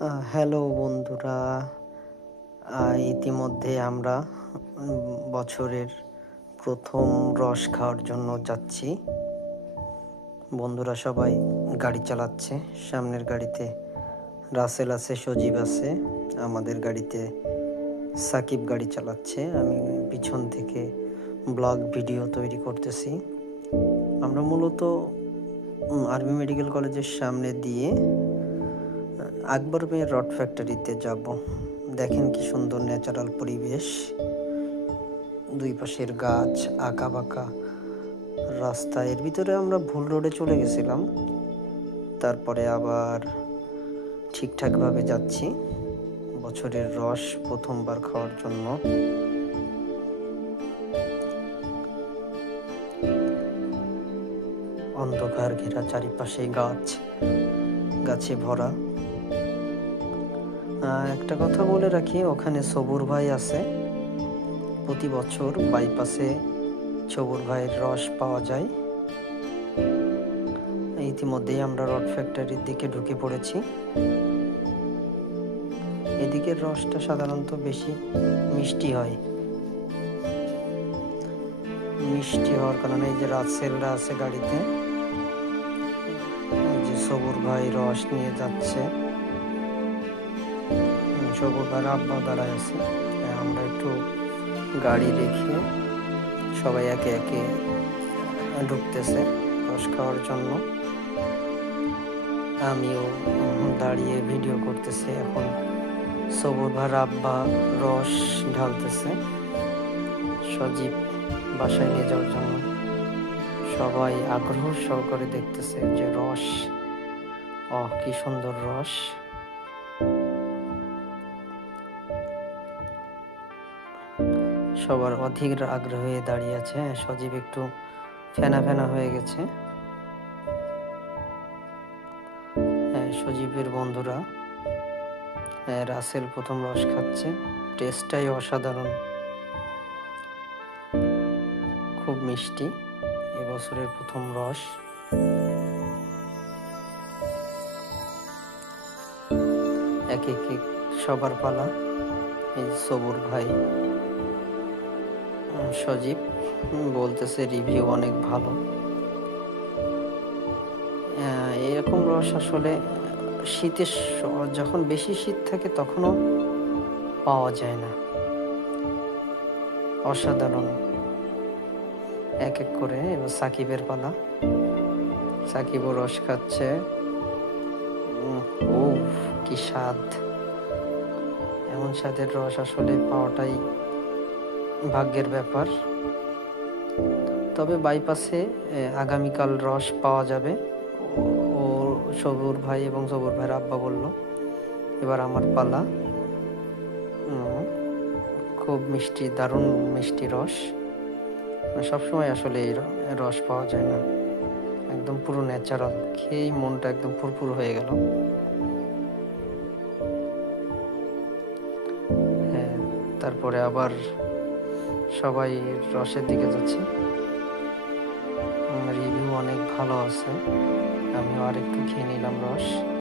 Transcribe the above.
Hello বন্ধুরা। ইতিমধ্যে আমরা বছরের প্রথম রস খাওয়ার জন্য যাচ্ছি। বন্ধুরা সবাই গাড়ি চালাচ্ছে। সামনের গাড়িতে রাসেল আছে, সজীব আছে, আমাদের গাড়িতে সাকিব গাড়ি চালাচ্ছে। আমি পিছন থেকে ব্লগ ভিডিও তৈরি করতেছি। আমরা মূলত আর্মি মেডিকেল কলেজের সামনে দিয়ে আকবর মেয়ের রড ফ্যাক্টরিতে যাব। দেখেন কি সুন্দর ন্যাচারাল পরিবেশ। দুই পাশের গাছ আঁকা বাঁকা রাস্তা। এর ভিতরে আমরা ভুল রোডে চলে গেছিলাম। তারপরে আবার ঠিকঠাকভাবে যাচ্ছি। বছরের রস প্রথমবার খাওয়ার জন্য। অন্ধকার ঘেরা চারিপাশে গাছ, গাছে ভরা। একটা কথা বলে রাখি, ওখানে সবুর ভাই আছে। প্রতি বছর বাইপাসে সবুর ভাইয়ের রস পাওয়া যায়। ইতিমধ্যেই আমরা রড ফ্যাক্টরির দিকে ঢুকে পড়েছি। এদিকের রসটা সাধারণত বেশি মিষ্টি হয়। মিষ্টি হওয়ার কারণে এই যে রাসেলরা আছে গাড়িতে যে সবুর ভাই রস নিয়ে যাচ্ছে। ভাইয়ের আব্বা দাঁড়ায় আছে। আমরা একটু গাড়ি রেখে সবাই একে একে ঢুকতেছে রস খাওয়ার জন্য। আমিও দাঁড়িয়ে ভিডিও করতেছি। এখন সবুর ভাইয়ের আব্বা রস ঢালতেছে। সজীব বাসায় নিয়ে যাওয়ার জন্য। সবাই আগ্রহ সহকারে দেখতেছে যে রস ও কি সুন্দর রস। সবার অধিক আগ্রহ দাঁড়িয়ে আছে। সজীব একটু ফেনা ফেনা হয়ে গেছে। সজীবের বন্ধুরা রাসেল প্রথম রস খাচ্ছে। টেস্টটাই অসাধারণ। খুব মিষ্টি। এবছরের প্রথম রস। এক এক সবার পালা। এই সবুর ভাই। সজীব বলতেছে রিভিউ অনেক ভালো। এরকম রস আসলে শীতের যখন বেশি শীত থাকে তখনও পাওয়া যায় না। অসাধারণ। এক এক করে, এবার সাকিবের পালা। সাকিবও রস খাচ্ছে। ও কি স্বাদ। এমন স্বাদের রস আসলে পাওয়াটাই ভাগ্যের ব্যাপার। তবে বাইপাসে আগামীকাল রস পাওয়া যাবে। ও- সবুর ভাই এবং সবুর ভাইয়ের আব্বা বলল, এবার আমার পালা। খুব মিষ্টি, দারুণ মিষ্টি রস। সবসময় আসলে এই রস পাওয়া যায় না। একদম পুরো ন্যাচারাল খেয়েই মনটা একদম ফুরফুর হয়ে গেল। হ্যাঁ তারপরে আবার সবাই রসের দিকে যাচ্ছে। রিভিউ অনেক ভালো আছে। আমিও আরেকটু খেয়ে নিলাম রস।